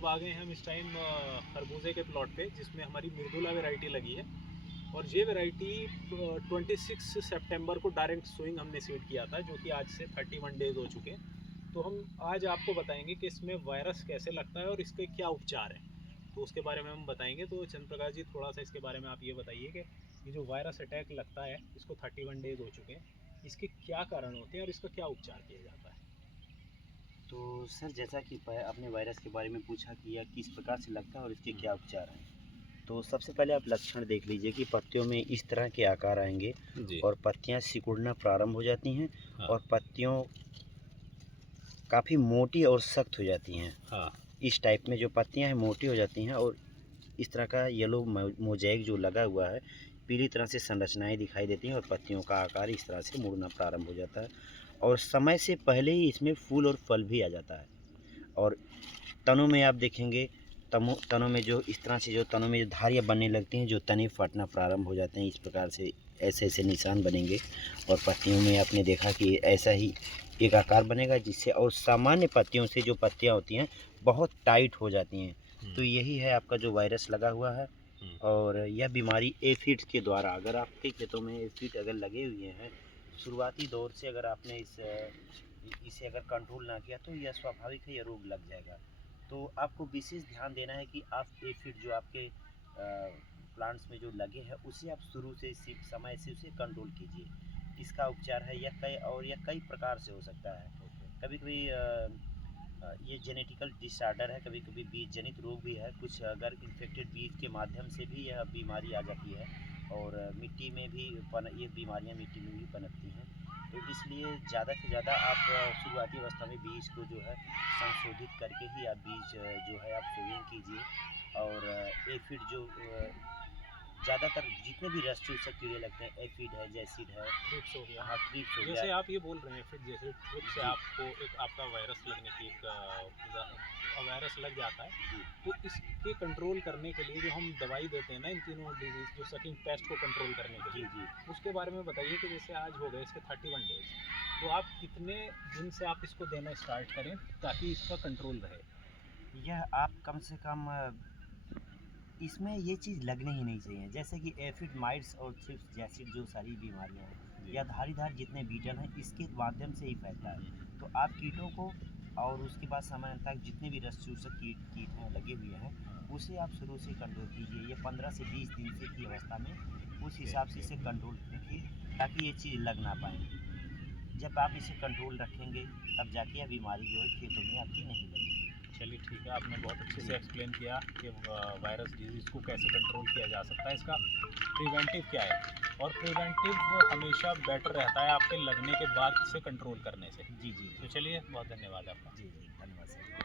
अब आ गए हैं हम इस टाइम खरबूजे के प्लॉट पे, जिसमें हमारी मृदुला वैरायटी लगी है। और ये वैरायटी 26 सितंबर को डायरेक्ट सोइंग हमने सीड किया था, जो कि आज से 31 डेज़ हो चुके हैं। तो हम आज आपको बताएंगे कि इसमें वायरस कैसे लगता है और इसके क्या उपचार हैं, तो उसके बारे में हम बताएंगे। तो चंद्र प्रकाश जी, थोड़ा सा इसके बारे में आप ये बताइए कि ये जो वायरस अटैक लगता है, इसको 31 डेज़ हो चुके हैं, इसके क्या कारण होते हैं और इसका क्या उपचार किया जाता है। तो सर, जैसा कि आपने वायरस के बारे में पूछा कि यह किस प्रकार से लगता है और इसके क्या उपचार हैं, तो सबसे पहले आप लक्षण देख लीजिए कि पत्तियों में इस तरह के आकार आएंगे जी। और पत्तियां सिकुड़ना प्रारंभ हो जाती हैं। हाँ। और पत्तियों काफ़ी मोटी और सख्त हो जाती हैं। हाँ। इस टाइप में जो पत्तियां हैं मोटी हो जाती हैं और इस तरह का येलो मोज़ेक जो लगा हुआ है, पीली तरह से संरचनाएं दिखाई देती हैं और पत्तियों का आकार इस तरह से मुड़ना प्रारंभ हो जाता है। और समय से पहले ही इसमें फूल और फल भी आ जाता है। और तनों में आप देखेंगे, तनों में जो इस तरह से जो तनों में जो धारियाँ बनने लगती हैं, जो तने फटना प्रारंभ हो जाते हैं, इस प्रकार से ऐसे ऐसे निशान बनेंगे। और पत्तियों में आपने देखा कि ऐसा ही एक आकार बनेगा, जिससे और सामान्य पत्तियों से जो पत्तियाँ होती हैं बहुत टाइट हो जाती हैं। तो यही है आपका जो वायरस लगा हुआ है। और यह बीमारी एफिड के द्वारा, अगर आपके खेतों में एफिड अगर लगे हुए हैं, शुरुआती दौर से अगर आपने इसे अगर कंट्रोल ना किया, तो यह स्वाभाविक है, यह रोग लग जाएगा। तो आपको विशेष ध्यान देना है कि आप एफिड जो आपके प्लांट्स में जो लगे हैं, उसे आप शुरू से समय से उसे कंट्रोल कीजिए। इसका उपचार है यह कई प्रकार से हो सकता है। कभी कभी ये जेनेटिकल डिसऑर्डर है, कभी कभी बीज जनित रोग भी है। कुछ अगर इन्फेक्टेड बीज के माध्यम से भी यह बीमारी आ जाती है। और मिट्टी में भी ये बीमारियां मिट्टी में भी पनपती हैं। तो इसलिए ज़्यादा से ज़्यादा आप शुरुआती अवस्था में बीज को जो है संशोधित करके ही आप बीज जो है आप सोइंग कीजिए। और एफिड जो ज़्यादातर जितने भी रस चूसक कीड़े लगते हैं, एफिड है, जैसिड है, थ्रिप्स हो गया। हाँ, थ्रिप्स हो जैसे गया। आप ये बोल रहे हैं, फिर जैसे थ्रिप्स से आपको एक आपका वायरस लगने की एक वायरस लग जाता है, जी तो इसके कंट्रोल करने के लिए जो हम दवाई देते हैं ना, इन तीनों डिजीज जो सकिंग पेस्ट को कंट्रोल करने के जी लिए, जी उसके बारे में बताइए कि जैसे आज हो गए इसके 31 डेज, तो आप कितने दिन से आप इसको देना स्टार्ट करें ताकि इसका कंट्रोल रहे। यह आप कम से कम इसमें ये चीज़ लगने ही नहीं चाहिए। जैसे कि एफिड, माइट्स और थ्रिप्स जैसी जो सारी बीमारियां हैं, या धारीदार जितने बीटल हैं, इसके माध्यम से ही फैलता है। तो आप कीटों को और उसके बाद सामान्यतः जितने भी रस चूसक कीट हैं लगे हुए हैं, उसे आप शुरू से कंट्रोल कीजिए। ये 15 से 20 दिन से की अवस्था में उस हिसाब से इसे कंट्रोल रखिए, ताकि ये चीज़ लग ना पाए। जब आप इसे कंट्रोल रखेंगे, तब जाके यह बीमारी जो है खेतों में आपकी नहीं लगेगी। चलिए ठीक है, आपने बहुत अच्छे से एक्सप्लेन किया कि वायरस डिजीज़ को कैसे कंट्रोल किया जा सकता है, इसका प्रिवेंटिव क्या है। और प्रिवेंटिव हमेशा बेटर रहता है आपके लगने के बाद से कंट्रोल करने से। जी जी तो चलिए, बहुत धन्यवाद आपका। जी जी, धन्यवाद सर।